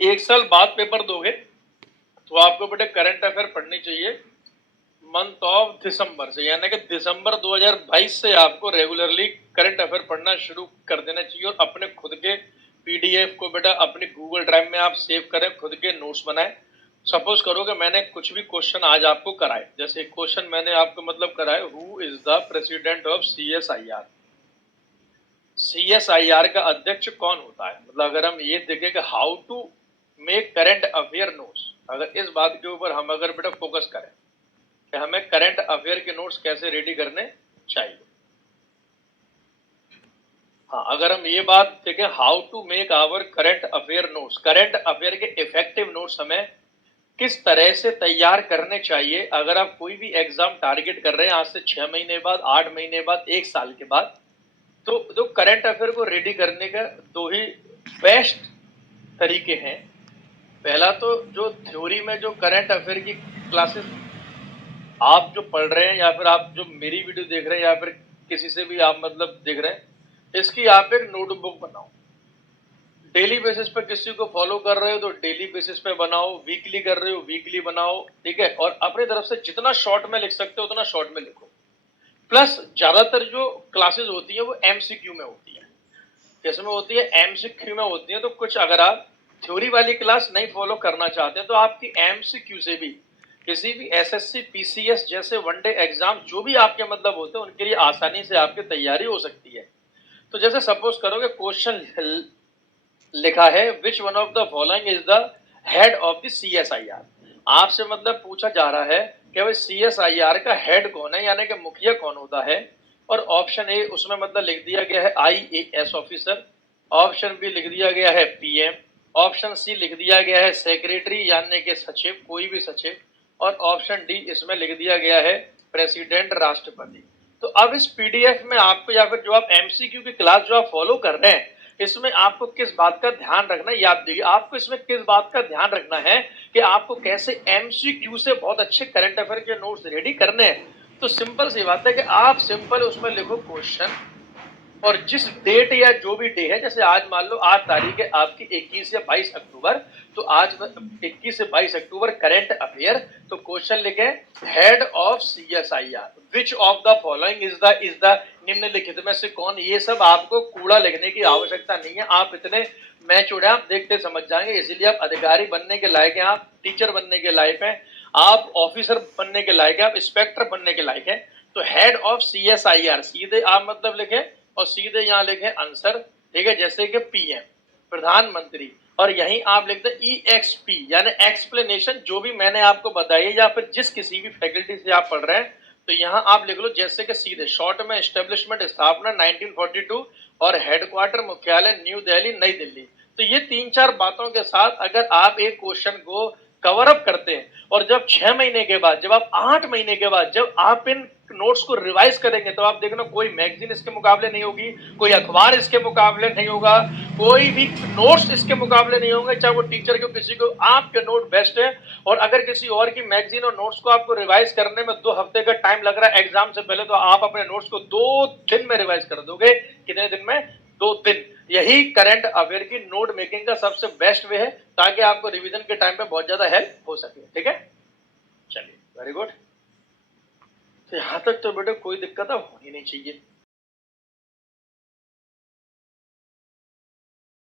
एक साल बाद पेपर दोगे तो आपको बेटे करंट अफेयर पढ़नी चाहिए मंथ ऑफ दिसंबर से, यानी कि दिसंबर 2022 से आपको रेगुलरली करंट अफेयर पढ़ना शुरू कर देना चाहिए और अपने खुद के पीडीएफ को बेटा अपने गूगल ड्राइव में आप सेव करें, खुद के नोट्स बनाएं। सपोज करो कि मैंने कुछ भी क्वेश्चन आज आपको कराए, जैसे क्वेश्चन मैंने आपको मतलब कराए, who is the president of CSIR, CSIR का अध्यक्ष कौन होता है। मतलब अगर हम ये देखें कि how to make current affair notes, अगर इस बात के ऊपर हम अगर बेटा फोकस करें कि हमें करंट अफेयर के नोट्स कैसे रेडी करने चाहिए। हाँ, अगर हम ये बात देखें how to make our current affair notes, current affair के इफेक्टिव नोट्स हमें किस तरह से तैयार करने चाहिए। अगर आप कोई भी एग्जाम टारगेट कर रहे हैं आज से 6 महीने बाद, 8 महीने बाद, 1 साल के बाद, तो जो करंट अफेयर को रेडी करने का दो ही बेस्ट तरीके हैं। पहला तो जो थ्योरी में जो करंट अफेयर की क्लासेस आप जो पढ़ रहे हैं या फिर आप जो मेरी वीडियो देख रहे हैं या फिर किसी से भी आप मतलब देख रहे हैं, इसकी आप एक नोटबुक बनाओ। डेली बेसिस पे किसी को फॉलो कर रहे हो तो डेली बेसिस पे बनाओ, वीकली कर रहे हो वीकली बनाओ, ठीक है। और अपनी तरफ से जितना शॉर्ट में लिख सकते हो उतना शॉर्ट में लिखो। प्लस ज्यादातर जो क्लासेस होती है वो एमसीक्यू में होती है। किसमें होती है? एमसीक्यू में होती है। तो कुछ अगर आप थ्योरी वाली क्लास नहीं फॉलो करना चाहते तो आपकी एमसीक्यू से भी किसी भी एसएससी पीसीएस जैसे वनडे एग्जाम जो भी आपके मतलब होते हैं उनके लिए आसानी से आपकी तैयारी हो सकती है। तो जैसे सपोज करोगे क्वेश्चन लिखा है which one of the following is the head of the CSIR, आपसे मतलब पूछा जा रहा है कि भाई सीएसआईआर का हेड कौन है, यानी कि मुखिया कौन होता है। और ऑप्शन ए उसमें मतलब लिख दिया गया है आईएएस ऑफिसर, ऑप्शन बी लिख दिया गया है पीएम, ऑप्शन सी लिख दिया गया है सेक्रेटरी यानी कि सचिव, कोई भी सचिव, और ऑप्शन डी इसमें लिख दिया गया है प्रेसिडेंट राष्ट्रपति। तो अब इस पीडीएफ में आपको या फिर जो आप एमसीक्यू की क्लास जो आप फॉलो कर रहे हैं इसमें आपको किस बात का ध्यान रखना है, याद दीजिए आपको इसमें किस बात का ध्यान रखना है कि आपको कैसे एमसीक्यू से बहुत अच्छे करंट अफेयर के नोट्स रेडी करने हैं। तो सिंपल सी बात है कि आप सिंपल उसमें लिखो क्वेश्चन और जिस डेट या जो भी डे है, जैसे आज मान लो आज तारीख है आपकी 21 या 22 अक्टूबर, तो आज 21 से 22 अक्टूबर करंट अफेयर, तो क्वेश्चन लिखे head of CSIR which of the following is the निम्नलिखित में से कौन। ये सब आपको कूड़ा लिखने की आवश्यकता नहीं है, आप इतने मैच्योर्ड हैं, आप देखते समझ जाएंगे। इसीलिए आप अधिकारी बनने के लायक हैं, आप टीचर बनने के लायक हैं, आप ऑफिसर बनने के लायक हैं, आप इंस्पेक्टर बनने के लायक हैं। तो हेड ऑफ सीएसआईआर सीधे आप मतलब लिखें और सीधे यहां लिखें आंसर, ठीक है। जैसे कि पीएम प्रधानमंत्री, और यहीं आप लिखते हैं ईएक्सपी यानी एक्सप्लेनेशन, जो भी मैंने आपको बताई या फिर जिस किसी भी फैकल्टी से आप पढ़ रहे हैं तो यहां आप लिख लो जैसे कि सीधे शॉर्ट में एस्टेब्लिशमेंट स्थापना 1942 और हेडक्वार्टर मुख्यालय न्यू दिल्ली नई दिल्ली। तो ये 3-4 बातों के साथ अगर आप एक क्वेश्चन को कवर अप करते हैं और जब 6 महीने के बाद, जब आप 8 महीने के बाद जब आप इन नोट्स को रिवाइज करेंगे तो आप देखना कोई मैगजीन इसके मुकाबले नहीं होगी, कोई अखबार इसके मुकाबले नहीं होगा, कोई भी नोट्स इसके मुकाबले नहीं होंगे, चाहे वो टीचर को किसी को, आपके नोट बेस्ट है। और अगर किसी और की मैगजीन और नोट्स को आपको रिवाइज करने में 2 हफ्ते का टाइम लग रहा है एग्जाम से पहले, तो आप अपने नोट्स को 2 दिन में रिवाइज कर दोगे। कितने दिन में? 2 दिन। यही करंट अफेयर की नोट मेकिंग का सबसे बेस्ट वे है ताकि आपको रिवीजन के टाइम पे बहुत ज्यादा हेल्प हो सके, ठीक है। चलिए, वेरी गुड। तो यहां तक तो बेटे कोई दिक्कत अब होनी नहीं चाहिए।